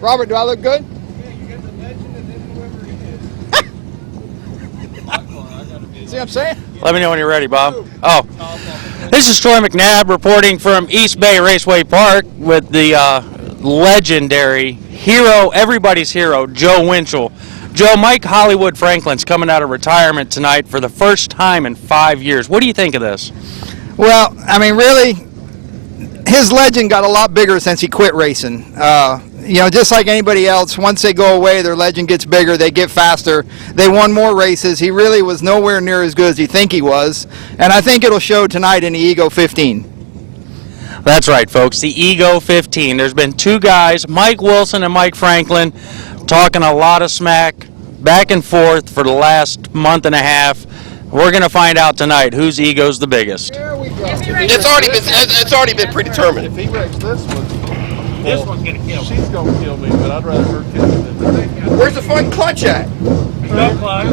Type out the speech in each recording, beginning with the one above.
Robert, do I look good? See what I'm saying? Let me know when you're ready, Bob. Oh, this is Troy McNabb reporting from East Bay Raceway Park with the legendary hero, everybody's hero, Joe Winchell. Joe, Mike Hollywood Franklin's coming out of retirement tonight for the first time in 5 years. What do you think of this? Well, I mean, really, his legend got a lot bigger since he quit racing. Just like anybody else, once they go away, their legend gets bigger, they get faster. They won more races. He really was nowhere near as good as you think he was. And I think it'll show tonight in the Ego 15. That's right, folks, the Ego 15. There's been two guys, Mike Wilson and Mike Franklin, talking a lot of smack back and forth for the last month and a half. We're going to find out tonight whose ego's the biggest. It's already been predetermined. If he wrecks this one's going to kill me. She's going to kill me, but I'd rather her kill me than me. Where's the fucking clutch at? No clutch.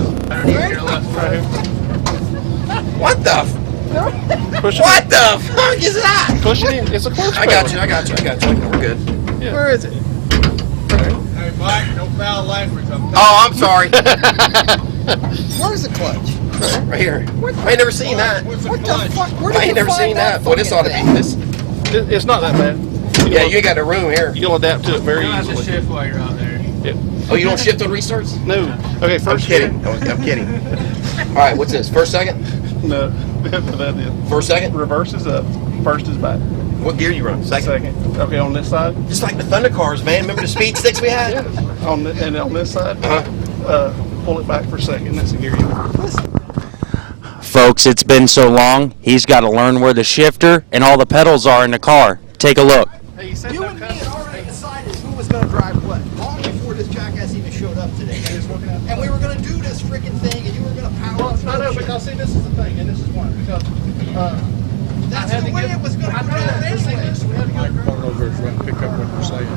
What the? What the fuck is that? Push it in. It's a clutch. I got you. We're good. Yeah. Where is it? Hey, Mike, no foul language. Oh, I'm sorry. Where's the clutch? Right here. I ain't never seen that. What the fuck? Where I did ain't you never find seen that. Boy, this ought to be this. It's not that bad. Yeah, you ain't got a room here. You'll adapt to it very That's a easily. shift while you're out there. Yeah. Oh, you don't shift on restarts? No. Okay, I'm first kidding. I'm kidding. All right, what's this? First, second? No. That is. First, second? Reverse is up. First is back. What gear you run? Second. Okay, on this side. Just like the Thunder cars, man. Remember the speed sticks we had? Yeah. On this side. Uh-huh. Pull it back for second. That's the gear you run. Folks, it's been so long, he's got to learn where the shifter and all the pedals are in the car. Take a look. Hey, you said You no and me cussing. had already decided who was going to drive what, long before this jackass even showed up today. And we were going to do this freaking thing, and you were going to power up. I know, because see, this is the thing, and this is one. Because That's the way it was going to go down anyway. Pick up what you're saying.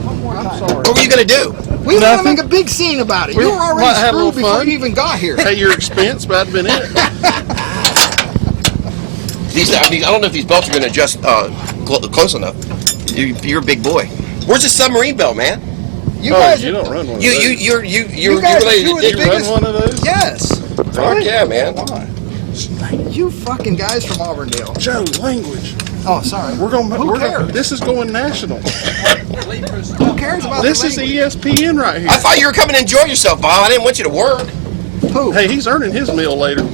I'm sorry. What were you going to do? We were going to make a big scene about it. We You were might already have a little screwed before fun. you even got here. Pay your expense, but I'd been in it. I don't know if these belts are going to adjust close enough. You're a big boy. Where's the submarine belt, man? You guys, You don't run one of You're You guys are two of the those. You run biggest. one of those? Yes. Fuck yeah, man. You fucking guys from Auburndale. Joe, language. Oh, sorry. Who cares? This is going national. Who cares about This the is language? ESPN right here. I thought you were coming to enjoy yourself, Bob. I didn't want you to work. Who? Hey, he's earning his meal later.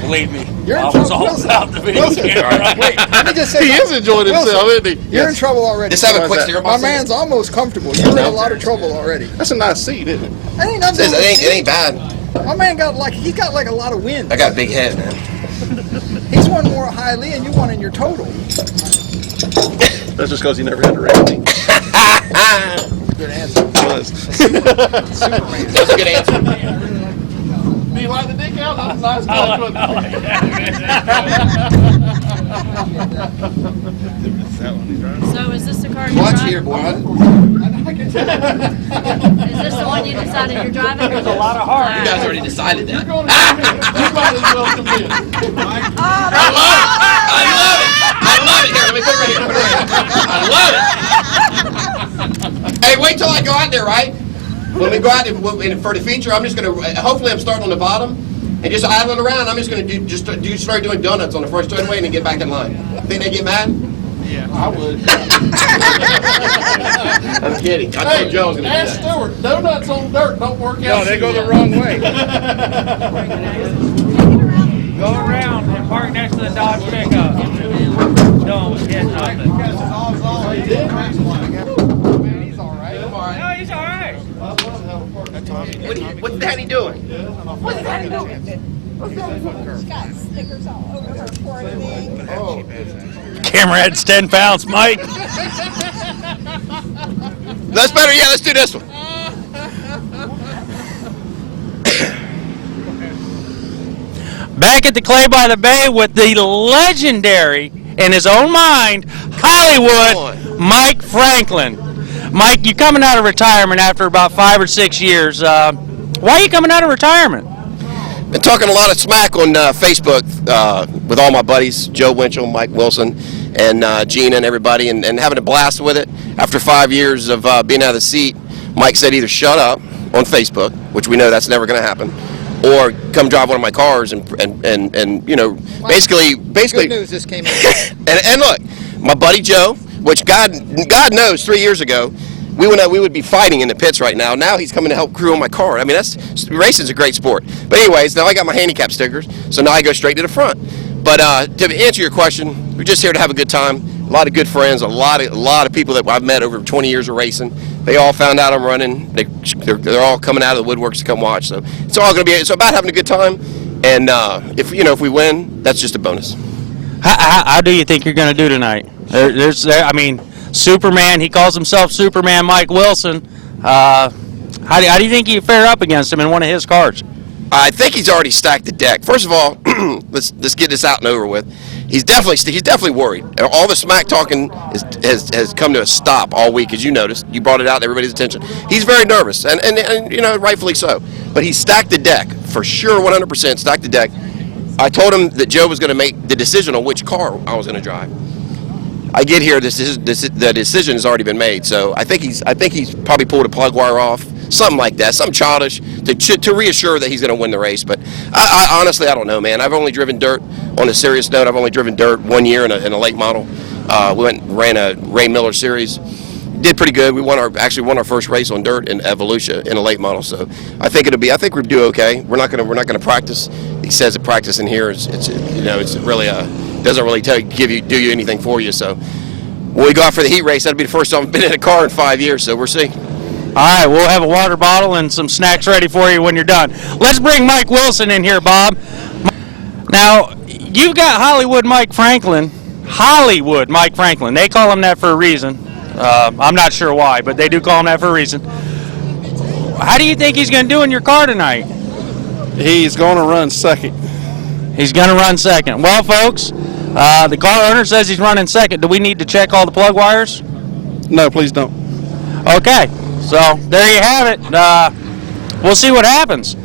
Believe me, You're in I was trouble. all about the video Wilson, camera. wait, let me just say He something. is enjoying himself, Wilson, isn't he? You're in trouble already. Just have a Why quick is that? steer My box. man's almost comfortable. You're in a lot of trouble already. That's a nice seat, isn't it? That ain't nothing. It ain't bad. My man he's got like a lot of wind. I got a big head, man. He's won more highly and you won in your total. That's just because he never had a rating. Good answer. That's a good answer. Do you like the dick out? That's a nice guy. So is this the car you're Watch driving? here, boy. Is this the one you decided you're driving? There's a lot of You guys already decided that. You might as well come in. I love it. Here, let me put it right here. I love it. Hey, wait till I go out there, right? When we go out and for the feature, I'm just gonna. Hopefully, I'm starting on the bottom and just idling around. I'm just gonna start doing donuts on the first straightaway and then get back in line. Think they get mad? Yeah, I would. I'm kidding. I told Joe I was gonna do Ask that. Stewart, donuts on dirt don't work out. No, they go the wrong way. Go around and park next to the Dodge pickup. No, get nothing. He's all right. No, he's all right. What's Daddy doing? She's got stickers all over her poor thing. Camera head's 10 pounds, Mike. That's better. Yeah, let's do this one. Back at the Clay by the Bay with the legendary, in his own mind, Hollywood, Mike Franklin. Mike, you're coming out of retirement after about 5 or 6 years. Why are you coming out of retirement? Been talking a lot of smack on Facebook with all my buddies, Joe Winchell, Mike Wilson, and Gina and everybody, and having a blast with it. After 5 years of being out of the seat, Mike said either shut up on Facebook, which we know that's never going to happen, or come drive one of my cars and you know, basically Good news this came in. and look, my buddy Joe, which God knows 3 years ago, we would be fighting in the pits right now. Now he's coming to help crew on my car. I mean, racing's a great sport. But anyways, now I got my handicap stickers, so now I go straight to the front. But to answer your question, we're just here to have a good time. A lot of good friends, a lot of people that I've met over 20 years of racing. They all found out I'm running. They're all coming out of the woodworks to come watch. So it's all going to be. It's about having a good time. And if we win, that's just a bonus. How do you think you're going to do tonight? I mean, Superman. He calls himself Superman Mike Wilson. How do you think you fare up against him in one of his cars? I think he's already stacked the deck. First of all, let's get this out and over with. He's definitely worried. All the smack talking has come to a stop all week, as you noticed. You brought it out to everybody's attention. He's very nervous, and you know, rightfully so. But he stacked the deck for sure, 100% stacked the deck. I told him that Joe was going to make the decision on which car I was going to drive. I get here, the decision has already been made. So I think he's probably pulled a plug wire off, something like that, something childish to reassure that he's going to win the race. But I honestly, I don't know, man. I've only driven dirt. On a serious note, I've only driven dirt 1 year in a late model. We went and ran a Ray Miller series. Did pretty good. We actually won our first race on dirt in Evolution in a late model. So I think we do okay. We're not gonna practice. He says that practice in here it's really doesn't really do you anything for you. So when we go out for the heat race, that'll be the first time I've been in a car in 5 years. So we'll see. All right, we'll have a water bottle and some snacks ready for you when you're done. Let's bring Mike Wilson in here, Bob. Now, you've got Hollywood Mike Franklin. Hollywood Mike Franklin. They call him that for a reason. I'm not sure why, but they do call him that for a reason. How do you think he's going to do in your car tonight? He's going to run second. He's going to run second. Well, folks, the car owner says he's running second. Do we need to check all the plug wires? No, please don't. Okay, so there you have it. We'll see what happens.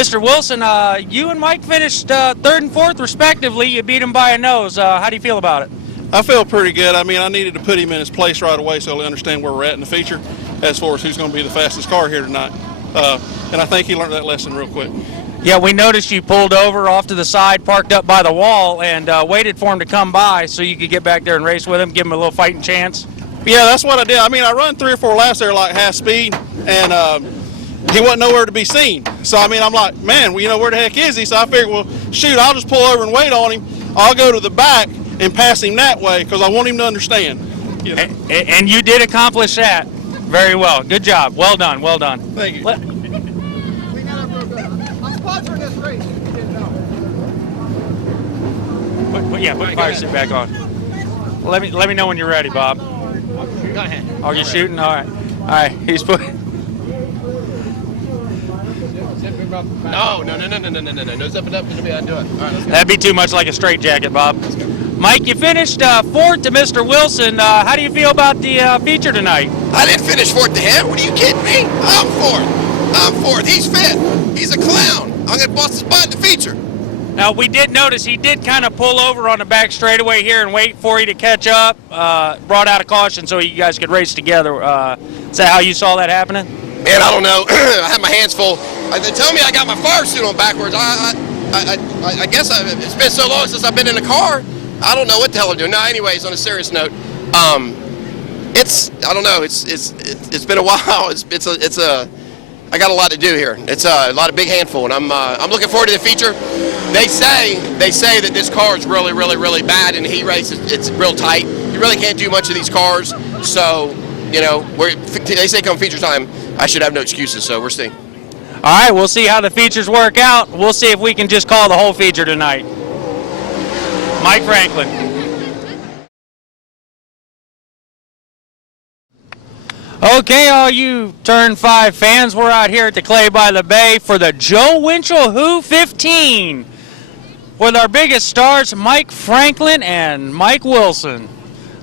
Mr. Wilson, you and Mike finished third and fourth respectively. You beat him by a nose. How do you feel about it? I feel pretty good. I mean, I needed to put him in his place right away so he'll understand where we're at in the feature as far as who's going to be the fastest car here tonight. And I think he learned that lesson real quick. Yeah, we noticed you pulled over off to the side, parked up by the wall, and waited for him to come by so you could get back there and race with him, give him a little fighting chance. Yeah, that's what I did. I mean, I run 3 or 4 laps there like half speed, and he wasn't nowhere to be seen. So, I mean, I'm like, man, well, you know, where the heck is he? So I figured, well, shoot, I'll just pull over and wait on him. I'll go to the back and pass him that way because I want him to understand. You know? And you did accomplish that very well. Good job. Well done. Well done. Thank you. Let- I'm sponsoring this race. If you didn't know. put the fire suit back on. Let me know when you're ready, Bob. Go ahead. Oh, you're shooting? All right. All right. He's putting. No, zipping up. It'll be how I do it. All right, let's go. That'd be too much like a straight jacket, Bob. Mike, you finished fourth to Mr. Wilson. How do you feel about the feature tonight? I didn't finish fourth to him. What are you kidding me? I'm fourth. He's fifth. He's a clown. I'm going to bust his butt in the feature. Now, we did notice he did kind of pull over on the back straightaway here and wait for you to catch up. Brought out a caution so you guys could race together. Is that how you saw that happening? Man, I don't know. I had my hands full. They tell me I got my fire suit on backwards. I guess it's been so long since I've been in a car. I don't know what the hell I'm doing. No, anyways, on a serious note, I don't know. It's been a while. I got a lot to do here. It's a lot of big handful, and I'm looking forward to the feature. They say that this car is really, really, really bad in the heat race. It's real tight. You really can't do much of these cars. So, you know, they say come feature time, I should have no excuses. So we're seeing. All right, we'll see how the features work out. We'll see if we can just call the whole feature tonight. Mike Franklin. Okay, all you Turn 5 fans, we're out here at the Clay by the Bay for the Joe Winchell Who 15 with our biggest stars, Mike Franklin and Mike Wilson.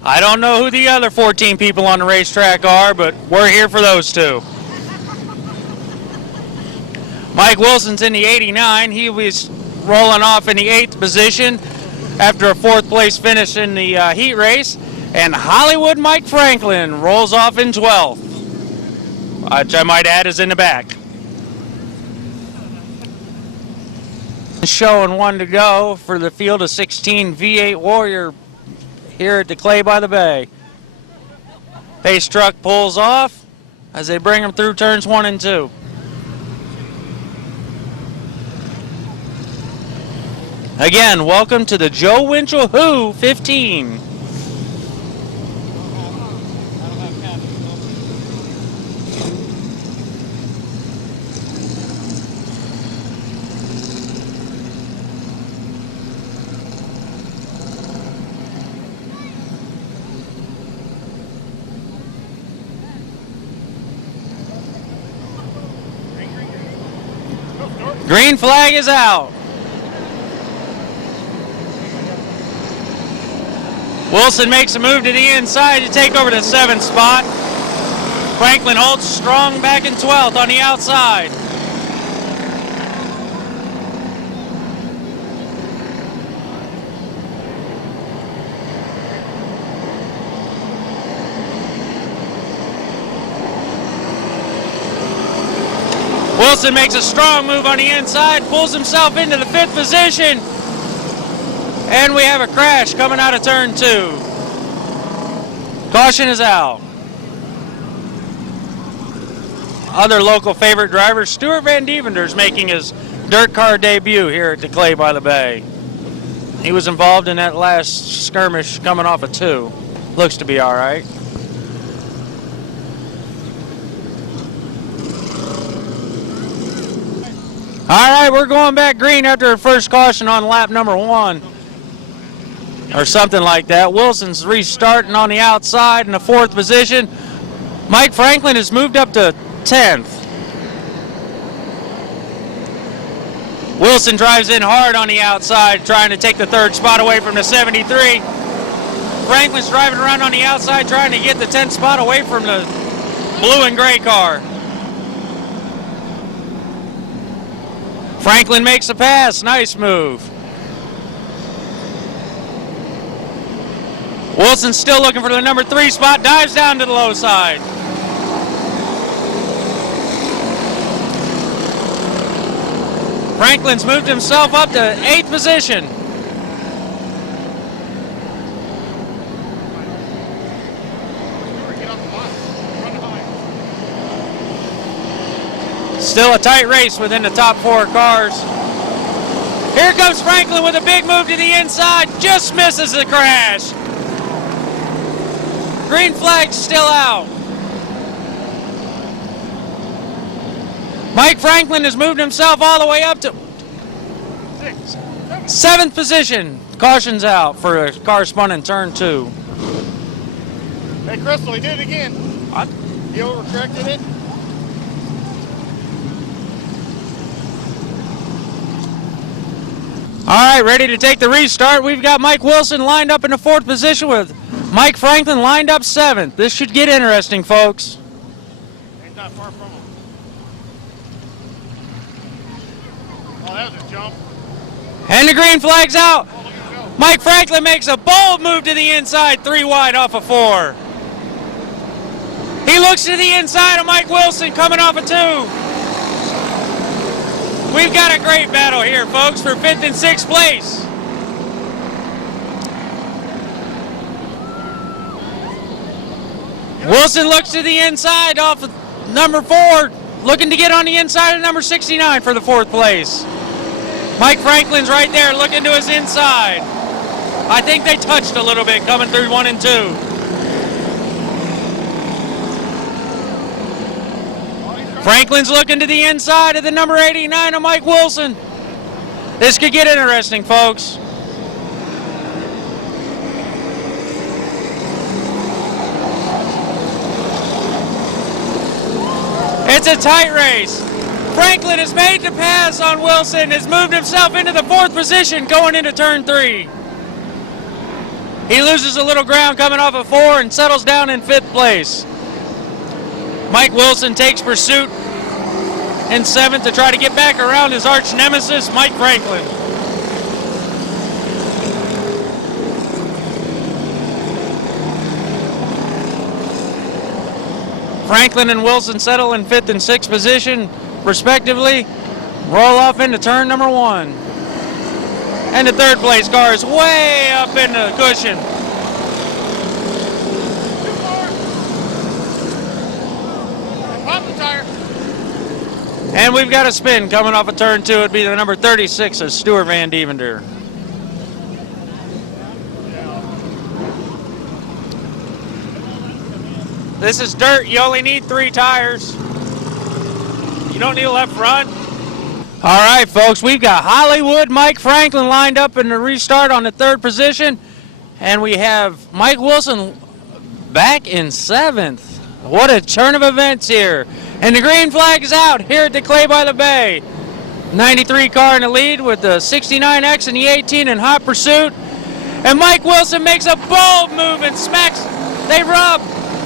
I don't know who the other 14 people on the racetrack are, but we're here for those two. Mike Wilson's in the 89. He was rolling off in the 8th position after a 4th place finish in the heat race. And Hollywood Mike Franklin rolls off in 12th, which I might add is in the back. Showing 1 to go for the field of 16 V8 Warrior here at the Clay by the Bay. Pace truck pulls off as they bring him through turns 1 and 2. Again, welcome to the Joe Winchell Who 15. Green flag is out. Wilson makes a move to the inside to take over the 7th spot. Franklin holds strong back in 12th on the outside. Wilson makes a strong move on the inside, pulls himself into the 5th position. And we have a crash coming out of turn 2. Caution is out. Other local favorite driver, Stuart Van Deventer's making his dirt car debut here at the Clay by the Bay. He was involved in that last skirmish coming off of 2. Looks to be all right. All right, we're going back green after a first caution on lap number 1. Or something like that. Wilson's restarting on the outside in the 4th position. Mike Franklin has moved up to 10th. Wilson drives in hard on the outside, trying to take the 3rd spot away from the 73. Franklin's driving around on the outside, trying to get the 10th spot away from the blue and gray car. Franklin makes a pass. Nice move. Wilson still looking for the number 3 spot. Dives down to the low side. Franklin's moved himself up to 8th position. Still a tight race within the top 4 cars. Here comes Franklin with a big move to the inside. Just misses the crash. Green flag still out. Mike Franklin has moved himself all the way up to 7th position. Caution's out for a car spun in turn 2. Hey, Crystal, he did it again. What? He overcorrected it. All right, ready to take the restart. We've got Mike Wilson lined up in the 4th position with Mike Franklin lined up 7th. This should get interesting, folks. He's not far from him. Oh, that was a jump. And the green flag's out. Mike Franklin makes a bold move to the inside, 3 wide off of 4. He looks to the inside of Mike Wilson coming off of 2. We've got a great battle here, folks, for 5th and 6th place. Wilson looks to the inside off of number 4, looking to get on the inside of number 69 for the 4th place. Mike Franklin's right there looking to his inside. I think they touched a little bit coming through 1 and 2. Franklin's looking to the inside of the number 89 of Mike Wilson. This could get interesting, folks. It's a tight race. Franklin has made the pass on Wilson, has moved himself into the 4th position going into turn 3. He loses a little ground coming off of 4 and settles down in 5th place. Mike Wilson takes pursuit in 7th to try to get back around his arch nemesis, Mike Franklin. Franklin and Wilson settle in 5th and 6th position, respectively. Roll off into turn number 1. And the 3rd place car is way up in the cushion. And we've got a spin coming off of turn 2. It'd be the number 36 of Stuart Van Devender. This is dirt. You only need 3 tires. You don't need a left front. All right, folks, we've got Hollywood Mike Franklin lined up in the restart on the 3rd position. And we have Mike Wilson back in 7th. What a turn of events here. And the green flag is out here at the Clay by the Bay. 93 car in the lead with the 69X and the 18 in hot pursuit. And Mike Wilson makes a bold move and smacks. They rub.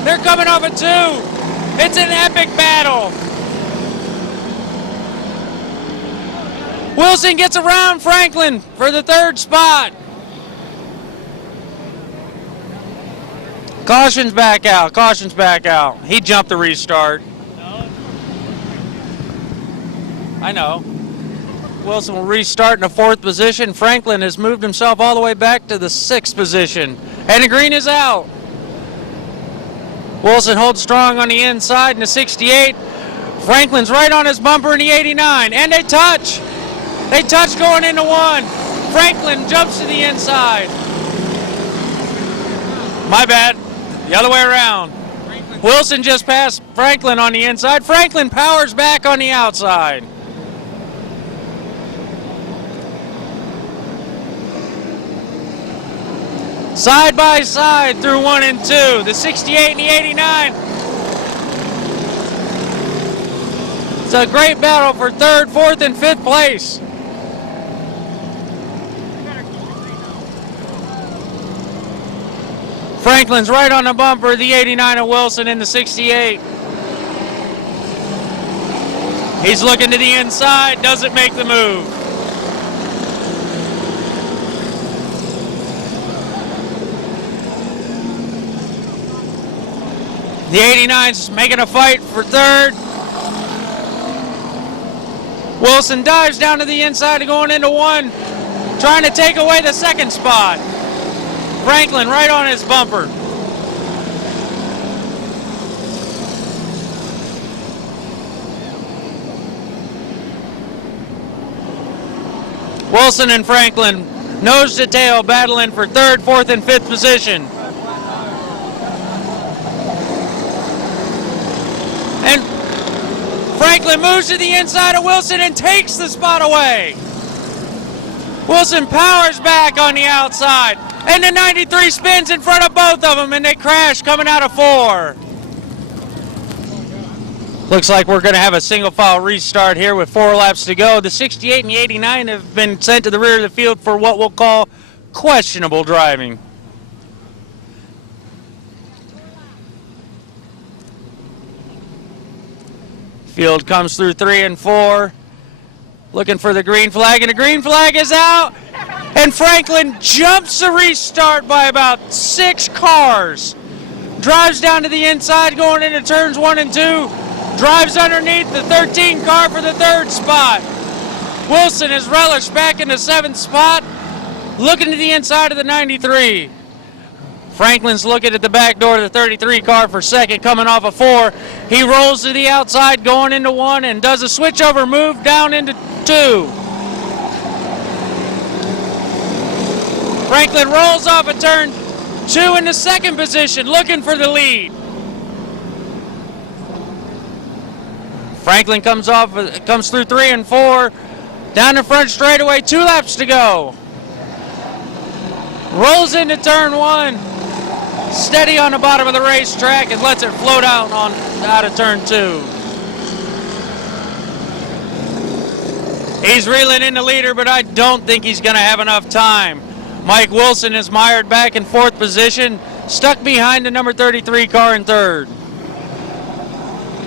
They're coming off of 2. It's an epic battle. Wilson gets around Franklin for the 3rd spot. Caution's back out. Caution's back out. He jumped the restart. I know. Wilson will restart in the 4th position. Franklin has moved himself all the way back to the 6th position. And the green is out. Wilson holds strong on the inside in the 68. Franklin's right on his bumper in the 89. And they touch. They touch going into 1. Franklin jumps to the inside. My bad. The other way around. Wilson just passed Franklin on the inside. Franklin powers back on the outside. Side by side through 1 and 2. The 68 and the 89. It's a great battle for 3rd, 4th, and 5th place. Franklin's right on the bumper, the 89 of Wilson in the 68. He's looking to the inside, doesn't make the move. The 89's making a fight for third. Wilson dives down to the inside, going into one, trying to take away the second spot. Franklin right on his bumper. Wilson and Franklin, nose to tail, battling for third, fourth, and fifth position. And Franklin moves to the inside of Wilson and takes the spot away. Wilson powers back on the outside, and the 93 spins in front of both of them, and they crash coming out of 4. Looks like we're going to have a single file restart here with 4 laps to go. The 68 and the 89 have been sent to the rear of the field for what we'll call questionable driving. Field comes through 3 and 4, looking for the green flag, and the green flag is out, and Franklin jumps the restart by about 6 cars. Drives down to the inside, going into turns 1 and 2, drives underneath the 13 car for the third spot. Wilson is relished back in the 7th spot, looking to the inside of the 93. Franklin's looking at the back door of the 33 car for second, coming off a 4. He rolls to the outside, going into 1, and does a switchover move down into 2. Franklin rolls off a turn 2 in the 2nd position, looking for the lead. Franklin comes through 3 and 4, down the front straightaway, 2 laps to go. Rolls into turn 1, steady on the bottom of the racetrack and lets it float out of turn 2. He's reeling in the leader, but I don't think he's going to have enough time. Mike Wilson is mired back in 4th position, stuck behind the number 33 car in 3rd.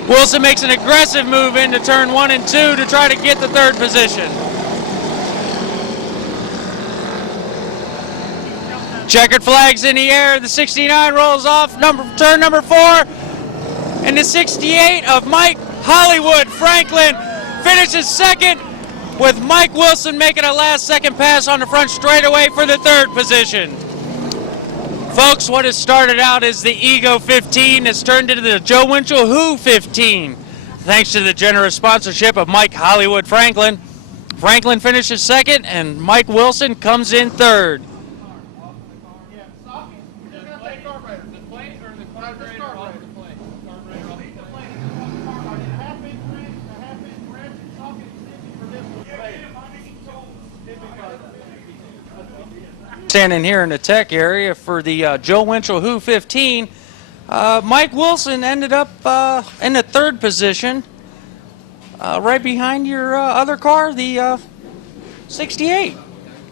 Wilson makes an aggressive move into turn 1 and 2 to try to get the 3rd position. Checkered flags in the air. The 69 rolls off turn number 4. And the 68 of Mike Hollywood Franklin finishes 2nd, with Mike Wilson making a last-second pass on the front straightaway for the 3rd position. Folks, what has started out as the Ego 15 has turned into the Joe Winchell Who 15, thanks to the generous sponsorship of Mike Hollywood Franklin. Franklin finishes 2nd, and Mike Wilson comes in 3rd. Standing here in the tech area for the Joe Winchell Who 15. Mike Wilson ended up in the 3rd position, right behind your other car, the 68.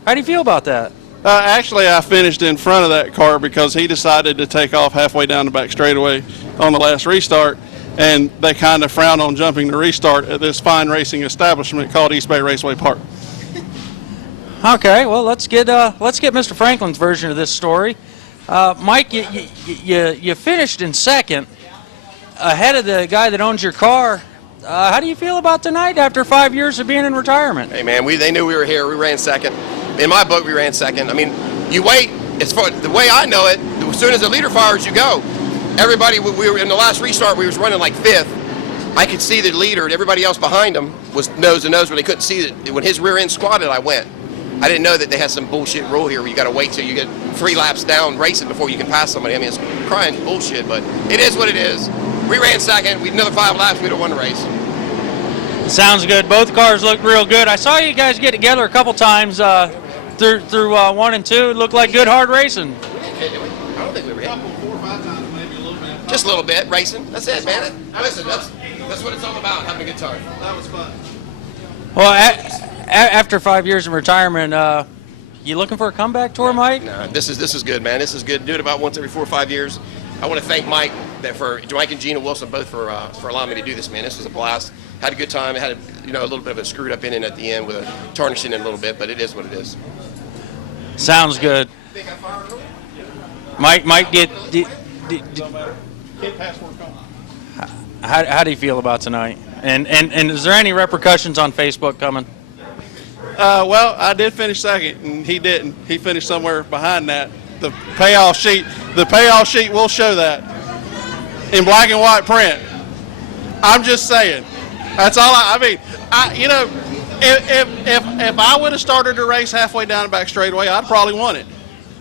How do you feel about that? Actually, I finished in front of that car because he decided to take off halfway down the back straightaway on the last restart, and they kind of frowned on jumping the restart at this fine racing establishment called East Bay Raceway Park. Okay, well, let's get Mr. Franklin's version of this story. Mike, you finished in 2nd, ahead of the guy that owns your car. How do you feel about tonight after 5 years of being in retirement? Hey man, they knew we were here. We ran 2nd. In my book, we ran 2nd. I mean, you wait. As far the way I know it, as soon as the leader fires, you go. Everybody, we were in the last restart. We was running like 5th. I could see the leader, and everybody else behind him was nose to nose where they couldn't see it. When his rear end squatted, I went. I didn't know that they had some bullshit rule here where you got to wait till you get 3 laps down racing before you can pass somebody. I mean, it's crying bullshit, but it is what it is. We ran 2nd. We another 5 laps. We'd have won the race. Sounds good. Both cars look real good. I saw you guys get together a couple times through 1 and 2. It looked like good, hard racing. I don't think we were hit. 4 or 5 times, maybe a little bit. Just a little bit racing. That's it, man. Listen, that's what it's all about. Having a good time. That was fun. Well, after 5 years in retirement, you looking for a comeback tour, Mike? No, this is good, man. This is good. Do it about once every 4 or 5 years. I want to thank Mike and Gina Wilson both for allowing me to do this, man. This was a blast. Had a good time. Had a little bit of a screwed up inning at the end with a tarnishing it a little bit, but it is what it is. Sounds good. Mike, how do you feel about tonight? And is there any repercussions on Facebook coming? Well, I did finish second, and he didn't. He finished somewhere behind that. The payoff sheet will show that in black and white print. I'm just saying. That's all I mean, if I would have started the race halfway down the back straightaway, I'd probably won it.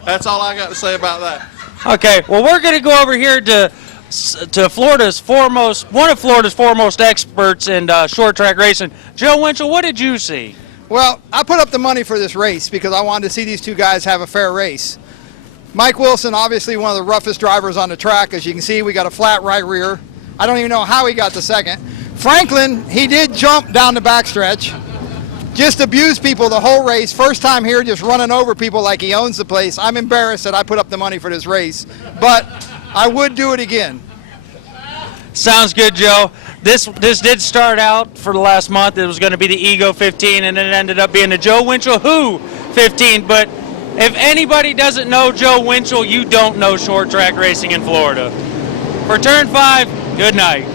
That's all I got to say about that. Okay, well, we're going to go over here to one of Florida's foremost experts in short track racing. Joe Winchell, what did you see? Well, I put up the money for this race because I wanted to see these two guys have a fair race. Mike Wilson, obviously one of the roughest drivers on the track. As you can see, we got a flat right rear. I don't even know how he got the second. Franklin, he did jump down the backstretch. Just abused people the whole race. First time here, just running over people like he owns the place. I'm embarrassed that I put up the money for this race, but I would do it again. Sounds good, Joe. This did start out for the last month. It was going to be the Ego 15, and it ended up being the Joe Winchell Who 15. But if anybody doesn't know Joe Winchell, you don't know short track racing in Florida. For Turn 5, good night.